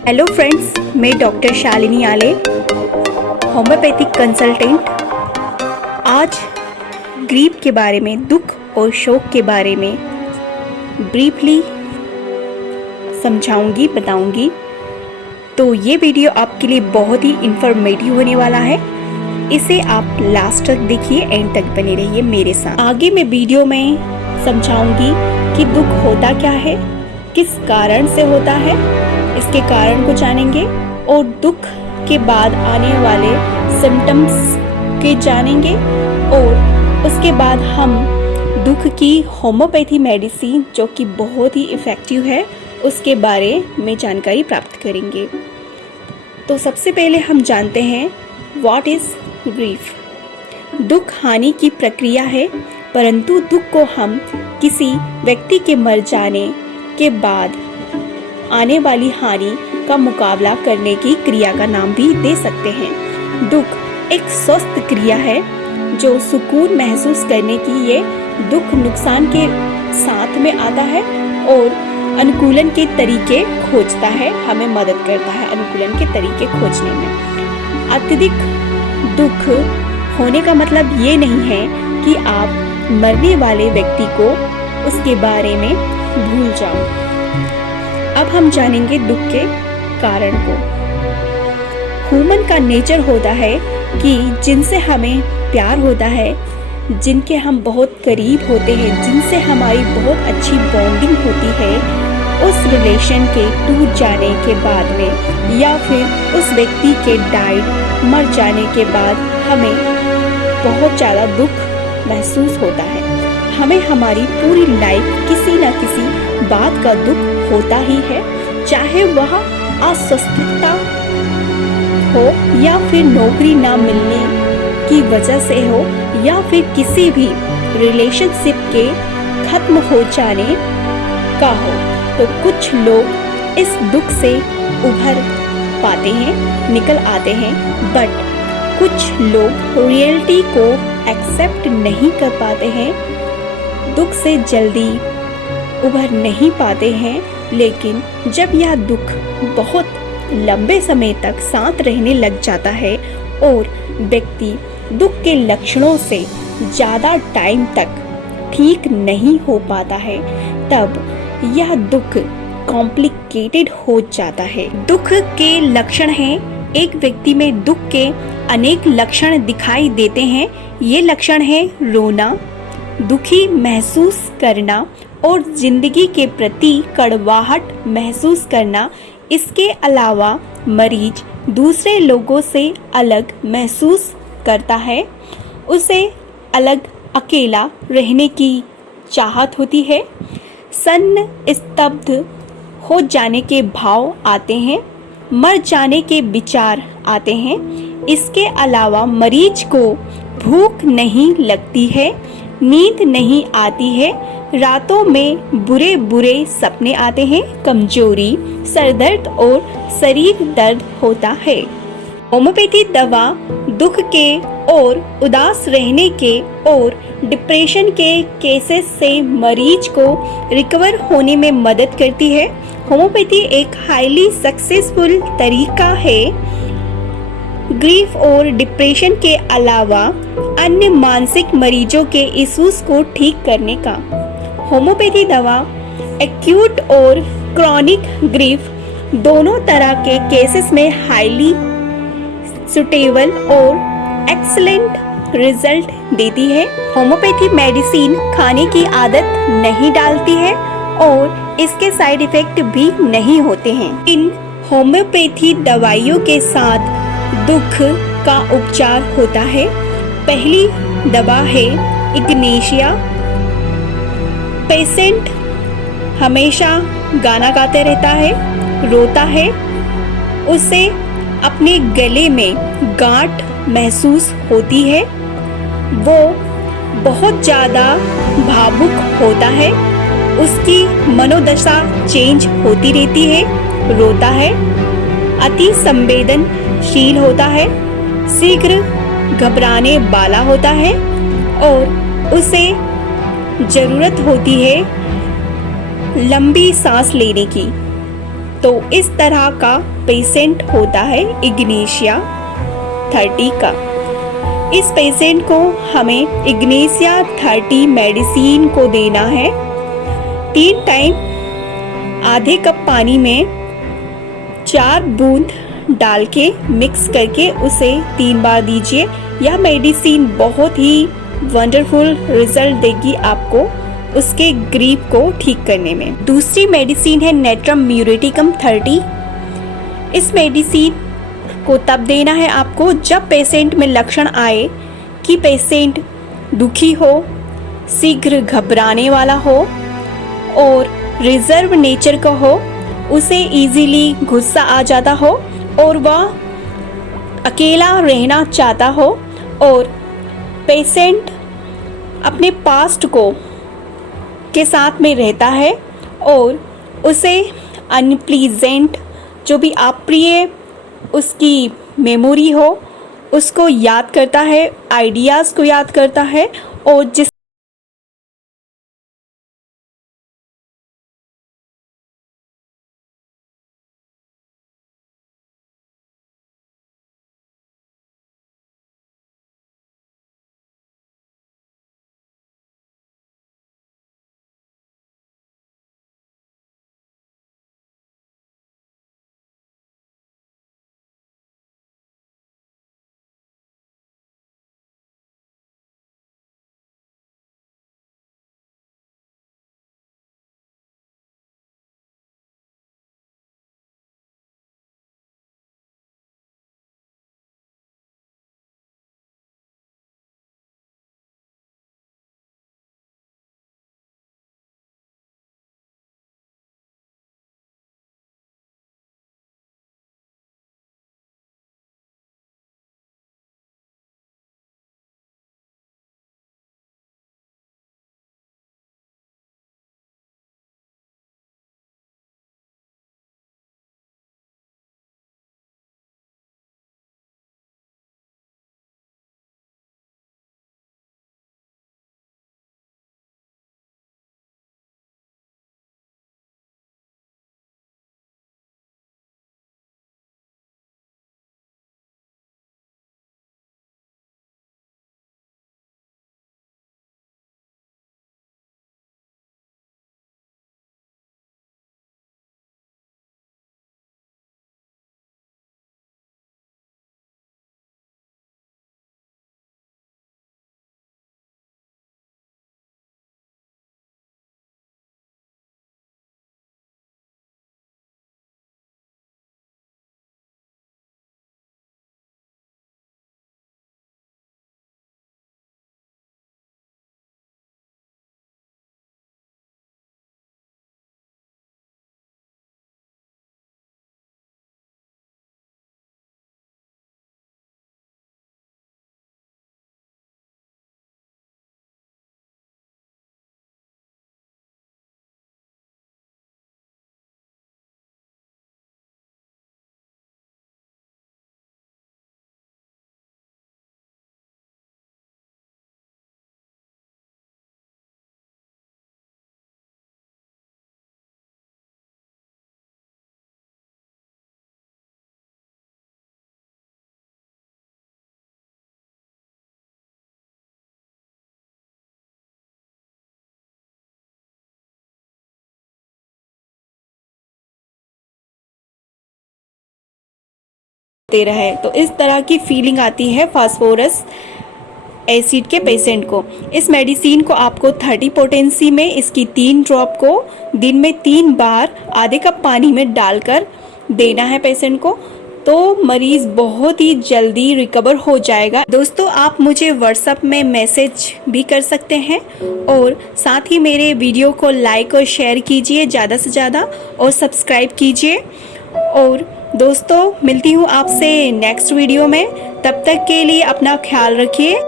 Hello friends, मैं doctor Shalini आले, homeopathic consultant. आज ग्रीफ के बारे में, दुख और शोक के बारे में ब्रीफली समझाऊंगी, बताऊंगी। तो ये वीडियो आपके लिए बहुत ही इंफॉर्मेटिव होने वाला है। इसे आप लास्ट तक देखिए, एंड तक बने रहिए मेरे साथ। आगे मैं वीडियो में समझाऊंगी कि दुख होता क्या है, किस कारण से होता है, इसके कारण को जानेंगे और दुख के बाद आने वाले सिम्टम्स के जानेंगे। और उसके बाद हम दुख की होम्योपैथी मेडिसिन, जो कि बहुत ही इफ़ेक्टिव है, उसके बारे में जानकारी प्राप्त करेंगे। तो सबसे पहले हम जानते हैं व्हाट इज़ ग्रीफ। दुख हानि की प्रक्रिया है, परंतु दुख को हम किसी व्यक्ति के मर जाने के बाद आने वाली हानि का मुकाबला करने की क्रिया का नाम भी दे सकते हैं। दुख एक स्वस्थ क्रिया है जो सुकून महसूस करने की ये दुख नुकसान के साथ में आता है और अनुकूलन के तरीके खोजता है, हमें मदद करता है अनुकूलन के तरीके खोजने में। अत्यधिक दुख होने का मतलब ये नहीं है कि आप मरने वाले व्यक्ति को उसके बारे में भूल जाओ। अब हम जानेंगे दुख के कारण को। ह्यूमन का नेचर होता है कि जिनसे हमें प्यार होता है, जिनके हम बहुत करीब होते हैं, जिनसे हमारी बहुत अच्छी बॉन्डिंग होती है, उस रिलेशन के टूट जाने के बाद में या फिर उस व्यक्ति के मर जाने के बाद हमें बहुत ज़्यादा दुख महसूस होता है। हमें हमारी पूरी लाइफ किसी न किसी बात का दुख होता ही है, चाहे वह अस्वस्थता हो या फिर नौकरी ना मिलने की वजह से हो या फिर किसी भी रिलेशनशिप के खत्म हो जाने का हो। तो कुछ लोग इस दुख से उभर पाते हैं, निकल आते हैं, बट कुछ लोग रियलिटी को एक्सेप्ट नहीं कर पाते हैं, दुख से जल्दी उभर नहीं पाते हैं। लेकिन जब यह दुख बहुत लंबे समय तक साथ रहने लग जाता है और व्यक्ति दुख के लक्षणों से ज़्यादा टाइम तक ठीक नहीं हो पाता है, तब यह दुख कॉम्प्लिकेटेड हो जाता है। दुख के लक्षण हैं, एक व्यक्ति में दुख के अनेक लक्षण दिखाई देते हैं। ये लक्षण है रोना, दुखी महसूस करना और जिंदगी के प्रति कड़वाहट महसूस करना। इसके अलावा मरीज दूसरे लोगों से अलग महसूस करता है, उसे अलग अकेला रहने की चाहत होती है, सन्न स्तब्ध हो जाने के भाव आते हैं, मर जाने के विचार आते हैं। इसके अलावा मरीज को भूख नहीं लगती है, नींद नहीं आती है, रातों में बुरे बुरे सपने आते हैं, कमजोरी, सरदर्द और शरीर दर्द होता है। होम्योपैथी दवा दुख के और उदास रहने के और डिप्रेशन के केसेस से मरीज को रिकवर होने में मदद करती है। होम्योपैथी एक हाईली सक्सेसफुल तरीका है ग्रीफ और डिप्रेशन के अलावा अन्य मानसिक मरीजों के इश्यूज को ठीक करने का। होम्योपैथी दवा एक्यूट और क्रॉनिक ग्रीफ दोनों तरह के केसेस में हाईली सुटेबल और एक्सीलेंट रिजल्ट देती है। होम्योपैथी मेडिसिन खाने की आदत नहीं डालती है और इसके साइड इफेक्ट भी नहीं होते हैं। इन होम्योपैथी दवाइयों के साथ दुख का उपचार होता है। पहली दवा है इग्नेशिया। पेशेंट हमेशा गाना गाते रहता है, रोता है, उसे अपने गले में गांठ महसूस होती है, वो बहुत ज़्यादा भावुक होता है, उसकी मनोदशा चेंज होती रहती है, रोता है, अति संवेदनशील होता है, शीघ्र घबराने वाला होता है और उसे ज़रूरत होती है लंबी सांस लेने की। तो इस तरह का पेशेंट होता है इग्नेशिया 30 का। इस पेशेंट को हमें इग्नेशिया 30 मेडिसिन को देना है। 3 टाइम आधे कप पानी में 4 बूंद डाल के मिक्स करके उसे 3 बार दीजिए। यह मेडिसिन बहुत ही वंडरफुल रिजल्ट देगी आपको उसके ग्रीप को ठीक करने में। दूसरी मेडिसिन है नेट्रम म्यूरेटिकम 30। इस मेडिसिन को तब देना है आपको जब पेशेंट में लक्षण आए कि पेशेंट दुखी हो, शीघ्र घबराने वाला हो और रिजर्व नेचर का हो, उसे इजीली गुस्सा आ जाता हो और वह अकेला रहना चाहता हो और पेशेंट अपने पास्ट को के साथ में रहता है और उसे अनप्लीजेंट जो भी अप्रिय उसकी मेमोरी हो उसको याद करता है, आइडियाज़ को याद करता है और जिस दे रहा है तो इस तरह की फीलिंग आती है फास्फोरस एसिड के पेशेंट को। इस मेडिसिन को आपको 30 पोटेंसी में इसकी 3 ड्रॉप को दिन में 3 बार आधे कप पानी में डालकर देना है पेशेंट को, तो मरीज़ बहुत ही जल्दी रिकवर हो जाएगा। दोस्तों, आप मुझे व्हाट्सएप में मैसेज भी कर सकते हैं और साथ ही मेरे वीडियो को लाइक और शेयर कीजिए ज़्यादा से ज़्यादा और सब्सक्राइब कीजिए। और दोस्तों, मिलती हूँ आपसे नेक्स्ट वीडियो में। तब तक के लिए अपना ख्याल रखिए।